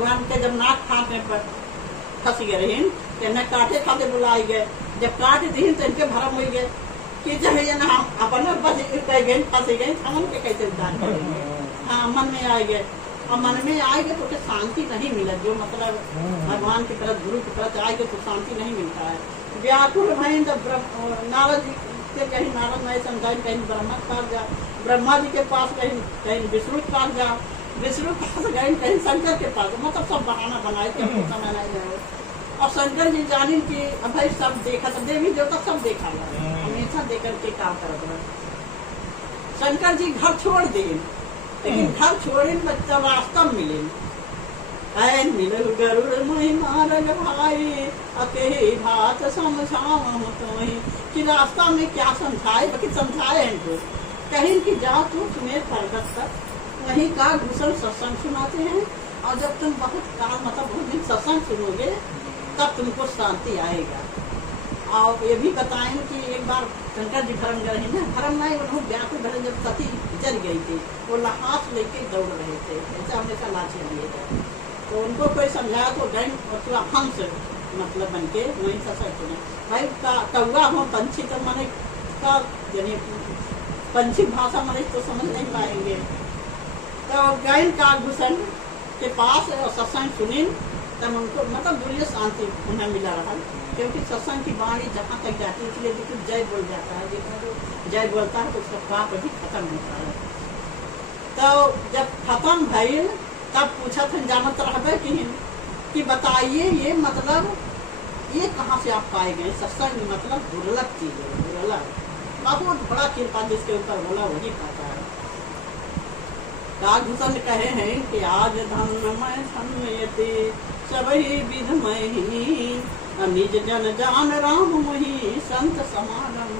भगवान के जब नाक काटने पर फंस गए रही न काटे खाते बुलाई गए, जब काट दी तो इनके भरम हो गए कि जब ये ना हम अपने बस कह गए फंस गए, हम के कैसे उद्धार करेंगे। हाँ, मन में आए गए, और मन में आएगा तो शांति नहीं मिला। जो मतलब भगवान की तरफ गुरु की तरफ आएगा तो शांति नहीं मिलता है। व्याकुल भाई नारद जी के कहीं नारद नहीं समझाए, कहीं ब्रह्मा के पास जा, ब्रह्मा जी के पास कहीं विष्णु के पास जा, विष्णु के पास गए कहीं शंकर के पास, मतलब सब बहाना बनाए कि हमको समय नहीं जाए। और शंकर जी जानी कि अब भाई सब देखा था, देवी देवता सब देखा हुआ, हमेशा देकर के काम कर। शंकर जी घर छोड़ दे, लेकिन घर छोड़े बच्चा वास्तव मिले मिले गरुड़ महिमा रग भाई अकेले भात समझाऊं तुम्हें कि रास्ता में क्या समझाए, बाकी समझाए इनको कहीं कि जाओ तुम तुम्हें पर्वत तक, वहीं का घुसल सत्संग सुनाते हैं। और जब तुम बहुत काल मतलब बहुत दिन सत्संग सुनोगे तब तुमको शांति आएगा। और ये भी बताएं कि एक बार शंकर जी भरम गए ना, भरम नहीं उन्होंने व्याकुल भरम, जब सती जल गई थी वो लाश लेके दौड़ रहे थे, ऐसा हमेशा लाठी लिए थे, तो उनको कोई समझाया तो गए और हंस मतलब बन के वहीं सत्संग सुने। भाई कौआ हो पंछी तो मैंने का यानी पंछी भाषा मैंने तो समझ नहीं पाएंगे। तो गए काकभूषण के पास और सत्संग सुनी, तब उनको मतलब दूरिय शांति उन्हें मिला रहा, क्योंकि सत्संग की वाणी जहाँ तक जाती है इसलिए देखिए जय बोल जाता है, जितना जो जय बोलता है तो उसका पाप भी खत्म होता है। तो जब खत्म भइल तब पूछा था जानत रहे कि बताइए ये मतलब ये कहाँ से आप पाए गए, सत्संग मतलब दुर्लभ चीज है, दुर्लभ बहुत बड़ा कृपा जिसके ऊपर बोला वही पाता है। काकभूषण कहे हैं कि आज धन मैं धन्यते सबही विध मही निज जन जान राम मोही संत समागम,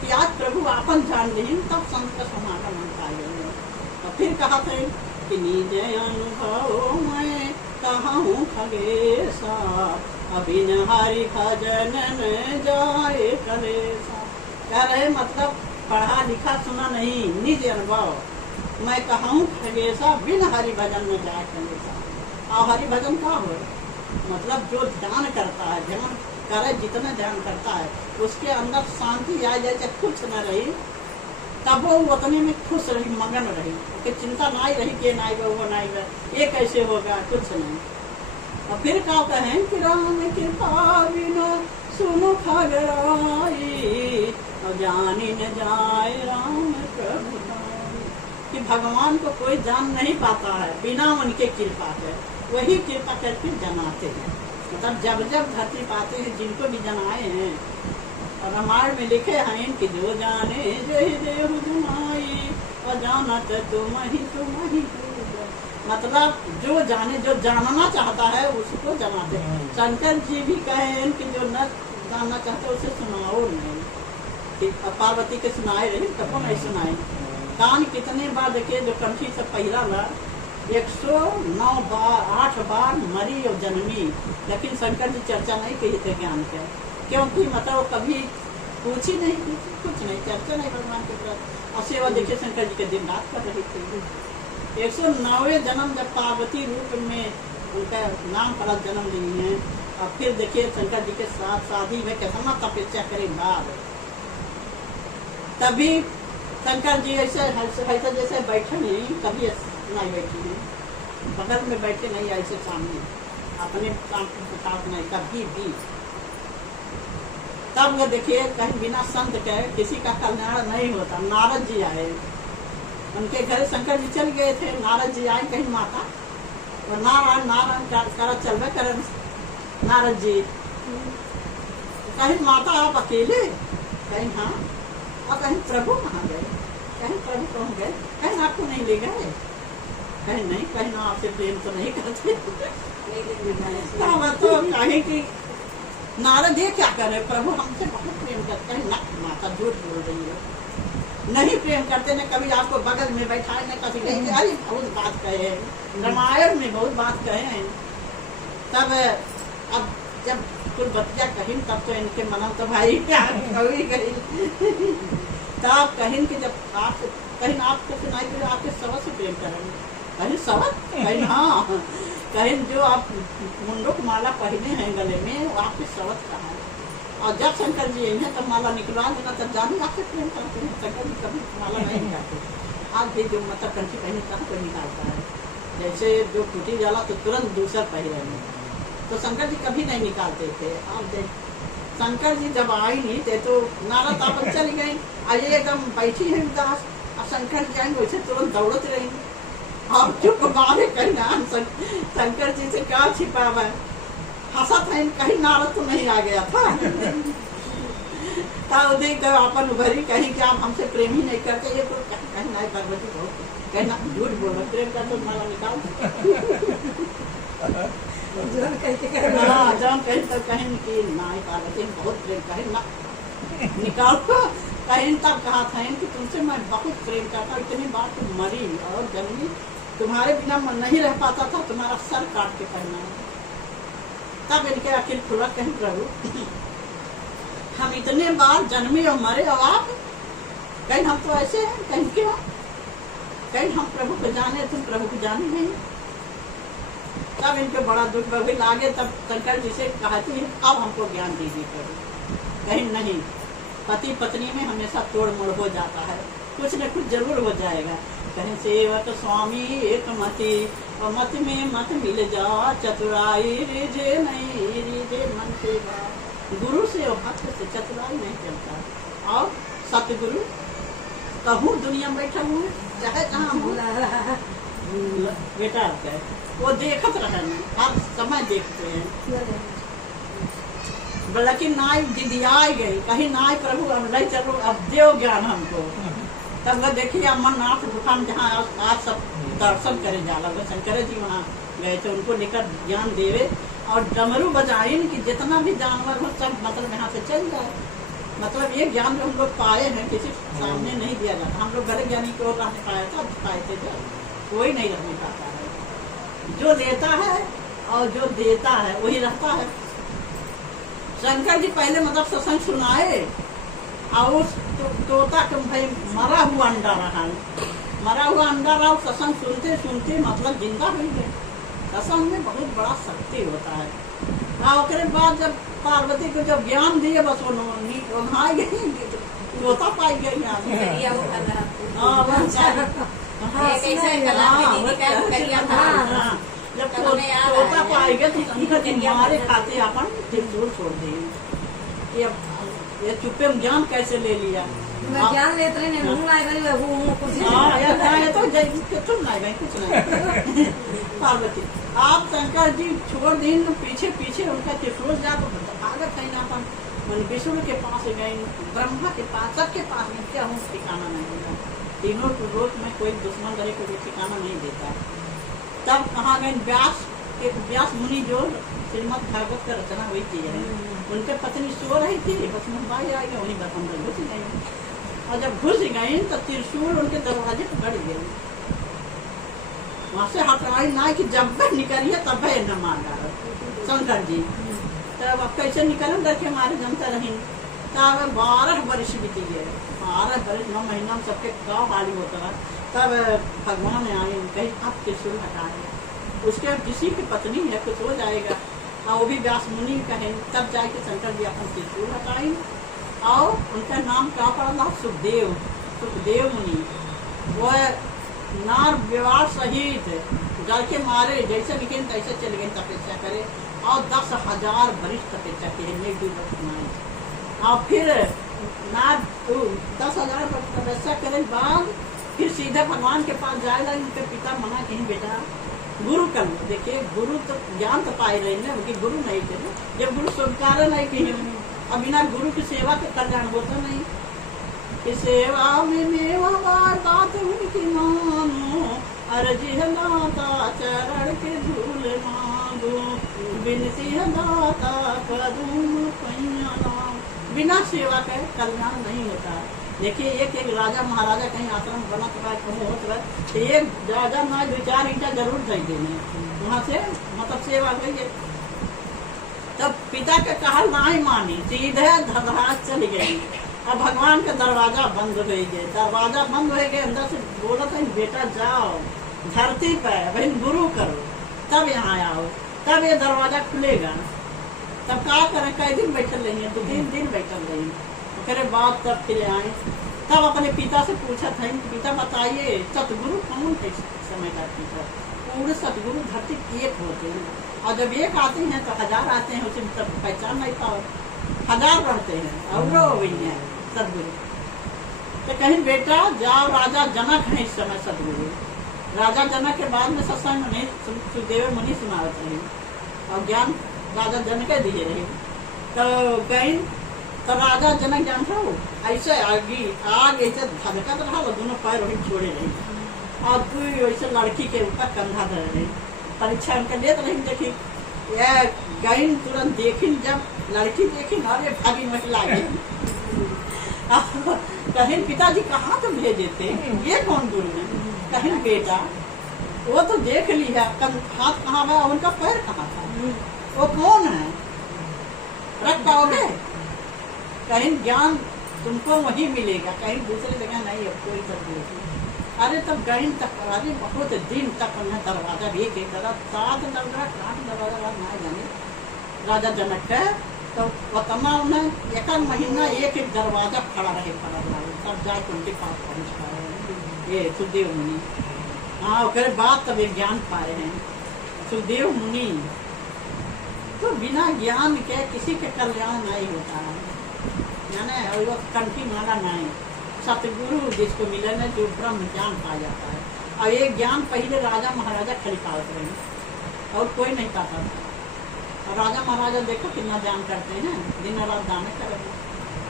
कि आज प्रभु आपन जान लें तब संत का समागम पाएंगे। और फिर कहा था कि निज अनुभव मैं कहूँ खगेसा अभिन हरि भजन में जाए कलेसा। कह रहे मतलब पढ़ा लिखा सुना नहीं, निज अनुभव मैं कहूँ खगेसा बिन हरि भजन में जाए कलेसा। और हरि भजन क्या हो मतलब जो ध्यान करता है, ध्यान करे जितना ध्यान करता है उसके अंदर शांति आ जाए, चाहे कुछ न रही तब वो उतने में खुश रही, मगन रही, कि चिंता ना ही रही कि ना वो ना ये कैसे होगा, कुछ नहीं। और फिर क्या कहें कि राम कृपा बिना सुनो खगराई और जानी न जाए राम प्रभु, कि भगवान को कोई जान नहीं पाता है बिना उनके कृपा के, वही कृपा करके जनाते हैं। मतलब जब जब धरती पाते हैं जिनको भी जनाए हैं, और रामायण में लिखे हैं कि जो जाने जय देव जुनाई और जानत तुम ही मतलब जो जाने जो जानना चाहता है उसको जनाते हैं। शंकर जी भी कहे कि जो न जानना चाहते उसे सुनाओ नहीं, पार्वती के सुनाए रहे कब नहीं सुनाए। कान कितने बार देखे जो कंठी से पहला ला 109 बार 8 बार मरी और जन्मी, लेकिन शंकर जी चर्चा नहीं की थे ज्ञान के, क्योंकि मतलब कभी पूछी नहीं, कुछ नहीं चर्चा नहीं भगवान के प्रति। और सेवा देखिए शंकर जी के दिन रात कर रही थी। 109वें जन्म जब पार्वती रूप में उनका नाम पर जन्म ली है, और फिर देखिए शंकर जी के साथ शादी में कितना तपस्या करे बाद, तभी शंकर जी ऐसे जैसे बैठे नहीं, कभी नहीं बैठी नहीं, बगल में बैठे नहीं, ऐसे सामने अपने साथ नहीं कभी भी। तब वो देखिए कहीं बिना संत के किसी का कल्याण नहीं होता। नारद जी आए, उनके घर शंकर जी चल गए थे, नारद जी आए कहीं माता, और नारायण नारायण कर चलवे कर नारद जी, कहीं माता आप अकेले, कहीं हाँ, और कहीं प्रभु कहाँ गए, कहीं प्रभु कहाँ गए, कहीं आपको नहीं ले गए, कहीं नहीं, कहीं ना आपसे प्रेम तो नहीं करते। तो कहीं कि नारद ये क्या कर रहे, प्रभु हमसे बहुत प्रेम करते हैं। ना माता झूठ बोल रही है, नहीं प्रेम करते, न कभी आपको बगल में बैठाए, न कभी नहीं। अरे बहुत बात कहे हैं, रामायण में बहुत बात कहे हैं। तब अब जब कुल बतिया कहीं तब तो इनके मना तो भाई गई तब कहीं कि जब कहीं आपको सुनाई फिर आपके सबक से प्रेम करेंगे, कहीं सबक कहीं हाँ, कहीं जो आप मुंडुक माला पहने हैं गले में वो आपकी सवत का है। और जब शंकर जी हैं तब माला निकलवा देना, तब जाने आपसे प्रेम करते हैं। शंकर जी कभी माला नहीं निकालते। आज भी जो मतलब कंठी पहने तब कोई निकालता है, जैसे जो टूटी जाला तो तुरंत दूसरा पहले, तो शंकर जी कभी नहीं निकालते थे। आप देख शंकर जी जब आई नहीं थे तो नारद तापन चली गई, आज एकदम बैठी है उदास। अब शंकर जी आएंगे वैसे तुरंत दौड़ते रहेंगे। अब चुप मारे कहीं ना शंकर जी से क्या छिपा हुआ है, हंसा था कहीं नारद तो नहीं आ गया था। देख अपन उभरी कहीं कि आप हमसे प्रेम ही नहीं करते, ये तो कहीं ना पार्वती बहुत कहना झूठ बोलो, प्रेम कर तो माला निकाल जब कहीं तो कहीं की ना पार्वती बहुत प्रेम कहीं ना निकाल कहीं तब कहा था कि तुमसे मैं बहुत प्रेम करता, इतनी बार तुम मरी और जन्मी, तुम्हारे बिना मन नहीं रह पाता था, तुम्हारा सर काट के पहना। तब इनके आखिर खुला कहीं प्रभु हम इतने बार जन्मे और मरे और आप कहीं हम तो ऐसे हैं, कहीं क्यों, कहीं हम प्रभु को जाने तुम प्रभु को जाने नहीं। तब इनको बड़ा दुख भी लागे। तब शंकर जी से कहती है अब हमको ज्ञान दीजिए प्रभु। कहीं नहीं, पति पत्नी में हमेशा तोड़ मोड़ हो जाता है, कुछ न कुछ जरूर हो जाएगा। कहीं सेवक स्वामी एक मति और मत में मत मिल जा, चतुराई रिझे नहीं रिझे मन से बात। गुरु से और भक्त से चतुराई नहीं चलता। और सतगुरु कहूँ दुनिया में बैठा हूँ चाहे जहाँ बेटा आता है वो देखत रहे, हर समय देखते हैं। लेकिन नाई जिदियाई गई, कहीं नाई प्रभु अब नहीं चलो, अब देव ज्ञान हमको। तब वह देखिए अमरनाथ दुकान जहाँ आज सब दर्शन करे जाला, वो शंकर जी वहाँ गए थे, उनको लेकर ज्ञान देवे और डमरू बजाए कि जितना भी जानवर हो सब मतलब यहाँ से चल जाए। मतलब ये ज्ञान जो हम लोग पाए हैं किसी सामने नहीं दिया जाता। हम लोग गलत ज्ञानी को रहने पाया था, पाए थे जब कोई नहीं रहने पाता है। जो लेता है और जो देता है वही रहता है। शंकर जी पहले मतलब सत्संग सुनाए और उस तोता के भाई मरा हुआ अंडा रहा, मरा हुआ अंडा रहा, सत्संग सुनते सुनते मतलब जिंदा हो गए। सत्संग में बहुत बड़ा शक्ति होता है। और बाद जब पार्वती को जब ज्ञान दिए बस वहाँ गई, तोता पाई गई जब तोता पाई गए तो शंकर जी हमारे खाते अपन त्रिशूल छोड़ दिए। ये चुप्पे में ज्ञान कैसे ले लिया, ज्ञान लेते नहीं कुछ नहीं। पार्वती आप शंकर जी छोड़ दिन पीछे पीछे उनका त्रिशूल जा भागत है ना अपन विष्णु के पास गए, ब्रह्मा के पास, सबके पास में क्या हूँ ठिकाना नहीं होता। तीनों लोक में कोई दुश्मन रहे को ठिकाना नहीं देता। तब कहाँ गए व्यास, एक व्यास मुनि जो श्रीमद भागवत का रचना हुई थी है, उनके पत्नी सो रही थी, बस मुंबई आ गया, वहीं बस हम लोग घुस गए। और जब घुस गए तो त्रिशूल उनके दरवाजे पर गड़ गए, वहां से हटाई ना कि जब निकलिए तब न मार डाला शंकर जी। तब अब कैसे निकल डर के मारे जनता रही। तब 12 वर्ष बीती गए, 12 वर्ष 9 महीना में सबके गाँव हाली होता है। तब भगवान आए, कहीं अब त्रिशूल हटाए, उसके किसी की पत्नी है कुछ हो जाएगा, और वो भी व्यास मुनि कहे। तब जाके शंकर जी अपन त्रिशूल हटाई और उनका नाम क्या पड़ा, सुखदेव, सुखदेव मुनि। वो नार विवाह सहित डर के मारे जैसे निकले तैसे चले गए तपस्या करे, और 10,000 वरिष्ठ तपस्या के और फिर नार 10,000 तपस्या करे बाद फिर सीधे भगवान के पास जाएगा। उनके पिता मना कहीं बेटा गुरु कर लो। देखिए गुरु तो ज्ञान तो पाए रहे ना, उनके गुरु नहीं थे, जब गुरु स्वीकार नहीं किए, अब बिना गुरु की सेवा के कल्याण होता नहीं। कि सेवा में मेवा बात उनकी मानो, अर्जी है दाता चरण के धूल मांगो, बिनती है दाता कदम पैया नाम। बिना सेवा के कल्याण नहीं होता। देखिए एक एक राजा महाराजा कहीं आश्रम बना था, कहीं होता है, तो एक राजा ना 2-4 ईंटा जरूर दे देने, वहाँ से मतलब सेवा करिए। तब पिता के कहा नहीं मानी, सीधे धड़ाक चली गई। अब भगवान का दरवाजा बंद हो गए, दरवाजा बंद हो गए, अंदर से बोला था बेटा जाओ धरती पे भाई गुरु करो। तब यहाँ आओ, तब ये दरवाजा खुलेगा। तब क्या करें, कई दिन बैठल रही, 2-3 दिन बैठल रही। फिर बाद तब फिर आए, तब अपने पिता से पूछा था, पिता बताइए सतगुरु कौन है समय का पिता? पूरे सतगुरु धरती एक होते हैं, और जब एक आते हैं तो 1000 आते हैं, उसे तब पहचान नहीं पाओ, 1000 रहते हैं और वही है सतगुरु। तो कहीं बेटा जाओ, राजा जनक है इस समय सतगुरु। राजा जनक के बाद में सत्संग मुनि सुखदेव मुनि सुनावत रहे, और ज्ञान राजा जनक दिए रहे। तो कहीं तो राजा जनक जानते हो ऐसे आग ऐसे धधकत रहा, दोनों पैर वही छोड़े रही, और तू वैसे लड़की के ऊपर कंधा धर रही। परीक्षा उनका लेते रही, देखी यह गई तुरंत देखी, जब लड़की देखी अरे भागी महिला कहीं पिताजी कहाँ तो भेजे थे, ये कौन गुरु है? कहीं बेटा वो तो देख ली है, हाथ कहाँ है, उनका पैर कहाँ था, वो कौन है, रख पाओगे? कहीं ज्ञान तुमको वही मिलेगा, कहीं दूसरी जगह नहीं है कोई सदगुरु। अरे तब गई तक अरे बहुत दिन तक उन्हें दरवाजा भी एक सात दरवाजा ना जाने राजा जनक का। तो वतना उन्हें 1 महीना एक दरवाजा खड़ा रहे, तब जाके उनके पास पहुँच पाए ये सुखदेव मुनि। हाँ, उसके बाद तब ज्ञान पाए हैं सुखदेव मुनि। तो बिना ज्ञान के किसी के कल्याण नहीं होता है, यानी वो कंठी माला नहीं। सतगुरु जिसको मिले ना, जो ब्रह्म ज्ञान पा जाता है। और ये ज्ञान पहले राजा महाराजा खड़ी पाते रहे और कोई नहीं पाता था। और राजा महाराजा देखो कितना ज्ञान करते हैं, दिन रात दान करेंगे।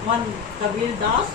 मन कबीर दास